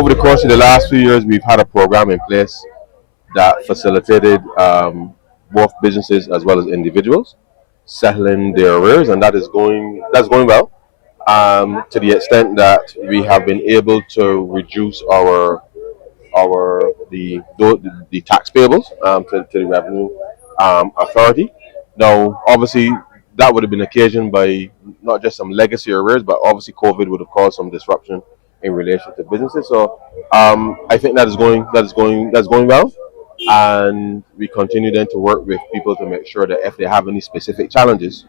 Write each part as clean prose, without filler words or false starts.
over the course of the last few years, we've had a program in place that facilitated both businesses as well as individuals settling their arrears, and that's going well. To the extent that we have been able to reduce the tax payables to the revenue authority. Now, obviously, that would have been occasioned by not just some legacy arrears, but obviously COVID would have caused some disruption in relation to businesses. So I think that's going well, and we continue then to work with people to make sure that if they have any specific challenges,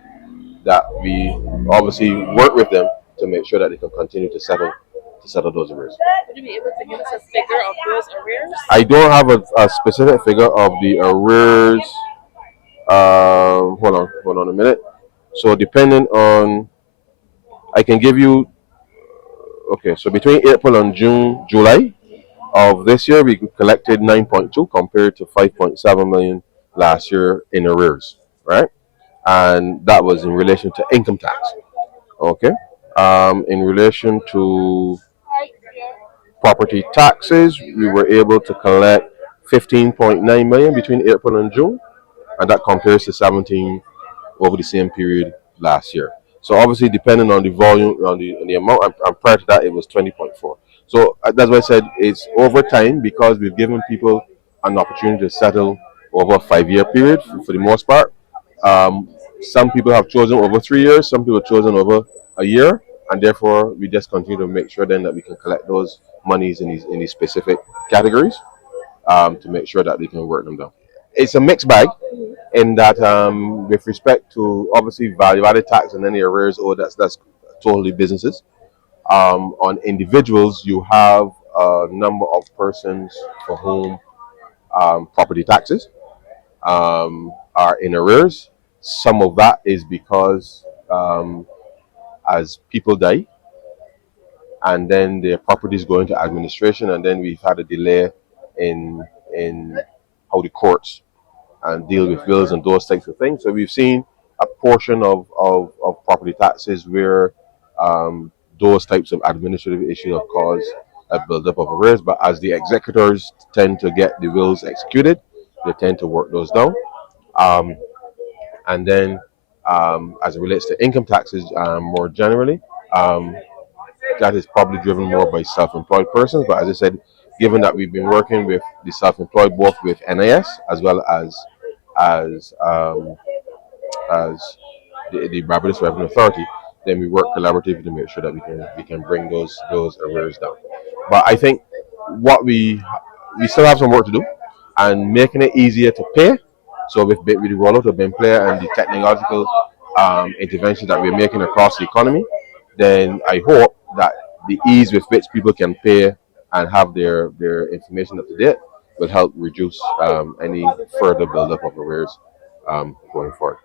that we obviously work with them to make sure that they can continue to settle those arrears. Would you be able to give us a figure of those arrears? I don't have a specific figure of the arrears. Hold on a minute. So depending on, I can give you. Okay, so between April and July of this year, we collected 9.2 compared to 5.7 million last year in arrears, right? And that was in relation to income tax. Okay. In relation to property taxes, we were able to collect 15.9 million between April and June, and that compares to 17 over the same period last year. So obviously, depending on the volume, on the amount, and prior to that, it was 20.4. So that's why I said it's over time because we've given people an opportunity to settle over a 5-year period for the most part. Some people have chosen over 3 years, some people have chosen over a year, and therefore we just continue to make sure then that we can collect those monies in these specific categories to make sure that we can work them down. It's a mixed bag in that with respect to obviously value-added tax and any arrears, that's totally businesses. On individuals, you have a number of persons for whom property taxes are in arrears. Some of that is because as people die, and then their properties go into administration, and then we've had a delay in how the courts and deal with bills and those types of things. So we've seen a portion of property taxes where those types of administrative issues have caused a buildup of arrears. But as the executors tend to get the wills executed, they tend to work those down. And then as it relates to income taxes more generally, that is probably driven more by self-employed persons. But as I said, given that we've been working with the self-employed both with NIS as well as the Barbados Revenue Authority, then we work collaboratively to make sure that we can bring those arrears down. But I think what we still have some work to do, and making it easier to pay. So with the rollout of BIM Player and the technological interventions that we're making across the economy, then I hope that the ease with which people can pay and have their information up to date will help reduce any further buildup of arrears going forward.